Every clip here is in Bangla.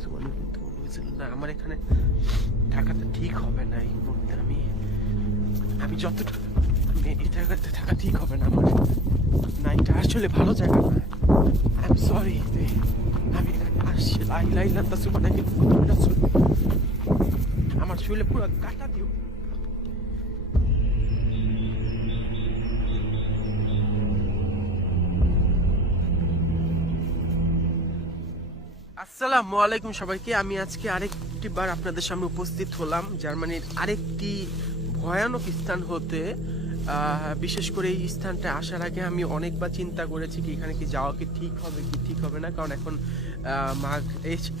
সোয়ালি কিন্তু বলেছিল না আমার এখানে থাকাটা ঠিক হবে না এই মুহূর্তে। আমি যতটুকু এই জায়গাতে থাকা ঠিক হবে না আমার। না, এটা আসলে ভালো জায়গা না। I am sorry. আমি এখানে আসছি লাইলাতা সুবহানা কিন্তু আমার শরীরে পুরো কাটা দিও। আসসালামু আলাইকুম সবাইকে। আমি আজকে আরেকটি বার আপনাদের সামনে উপস্থিত হলাম জার্মানির আরেকটি ভয়ানক স্থান হতে। বিশেষ করে এই স্থানটা আসার আগে আমি অনেকবার চিন্তা করেছি কি এখানে কি যাওয়া কি ঠিক হবে কি ঠিক হবে না, কারণ এখন মাঘ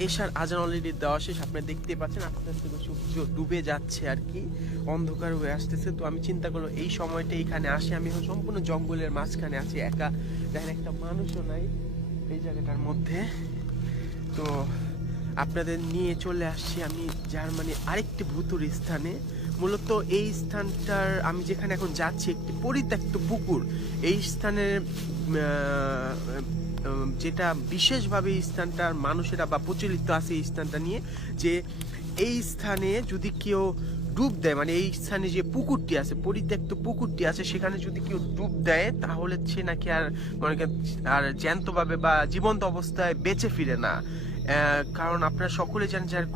এশার আজান অলরেডি দেওয়া শেষ। আপনারা দেখতে পাচ্ছেন আস্তে আস্তে সূর্য ডুবে যাচ্ছে আর কি, অন্ধকার হয়ে আসতেছে। তো আমি চিন্তা করলো এই সময়টা এখানে আসে। আমি এখন সম্পূর্ণ জঙ্গলের মাঝখানে আছি, একা, দেখেন একটা মানুষও নাই এই জায়গাটার মধ্যে। তো আপনাদের নিয়ে চলে আসছি আমি জার্মানির আরেকটি ভুতুর স্থানে। মূলত এই স্থানটার আমি যেখানে এখন যাচ্ছি একটি পরিত্যক্ত পুকুর। এই স্থানের যেটা বিশেষভাবে এই স্থানটার মানুষেরা বা প্রচলিত আছে এই স্থানটা নিয়ে, যে এই স্থানে যদি কেউ ডুব দেয়, মানে এই স্থানে যে পুকুরটি আছে, পরিত্যক্ত পুকুরটি আছে, সেখানে যদি কেউ ডুব দেয় তাহলে সে নাকি আর মনে আর জ্যান্তভাবে বা জীবন্ত অবস্থায় বেঁচে ফিরে না। কারণ আপনারা সকলে জানেন যারা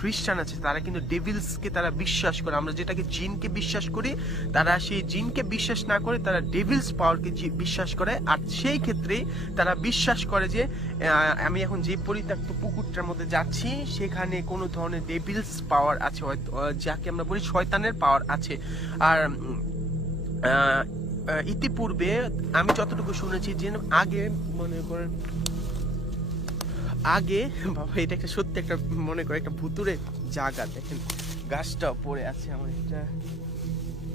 খ্রিস্টান আছে তারা কিন্তু ডেভিলসকে তারা বিশ্বাস করে। আমরা যেটাকে জিনকে বিশ্বাস করি, তারা সেই জিনকে বিশ্বাস না করে তারা ডেভিলস পাওয়ারকে বিশ্বাস করে। আর সেই ক্ষেত্রে তারা বিশ্বাস করে যে আমি এখন যে পরিত্যক্ত পুকুরটার মধ্যে যাচ্ছি সেখানে কোনো ধরনের ডেভিলস পাওয়ার আছে, যাকে আমরা বলি শয়তানের পাওয়ার আছে। আর ইতিপূর্বে আমি যতটুকু শুনেছি যে আগে মনে করেন বাবা এটা একটা সত্যি একটা মনে করে একটা ভুতুরে জায়গা। দেখেন গাছটাও পড়ে আছে, আমার একটা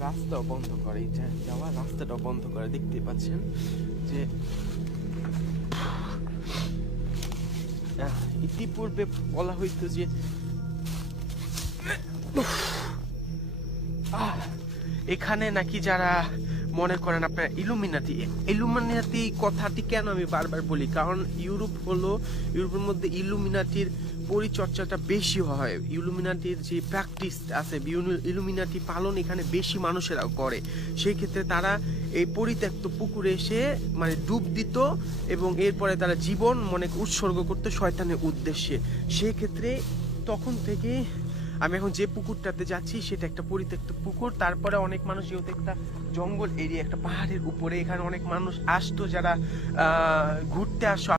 রাস্তাও বন্ধ করে, এটা যাওয়ার রাস্তাটাও বন্ধ করে। দেখতে পাচ্ছেন যে ইতিপূর্বে বলা হইতো যে এখানে নাকি যারা মনে করেন আপনার ইলুমিনাটি কথাটি কেন আমি বারবার বলি, কারণ ইউরোপের মধ্যে ইলুমিনাটির পরিচর্যাটা বেশি হয়। ইলুমিনাটির যে প্র্যাকটিস আছে, ইলুমিনাটি পালন এখানে বেশি মানুষেরা করে। সেই ক্ষেত্রে তারা এই পরিত্যক্ত পুকুরে এসে মানে ডুব দিত এবং এরপরে তারা জীবন মনে উৎসর্গ করতো শয়তানের উদ্দেশ্যে। সেই ক্ষেত্রে তখন থেকে আমি এখন যে পুকুরটাতে যাচ্ছি সেটা একটা পরিত্যক্ত পুকুর। তারপরে অনেক মানুষ, যেহেতু একটা জঙ্গল এরিয়া, একটা পাহাড়ের উপরে, এখানে অনেক মানুষ আসতো যারা ঘুরতে আসতো।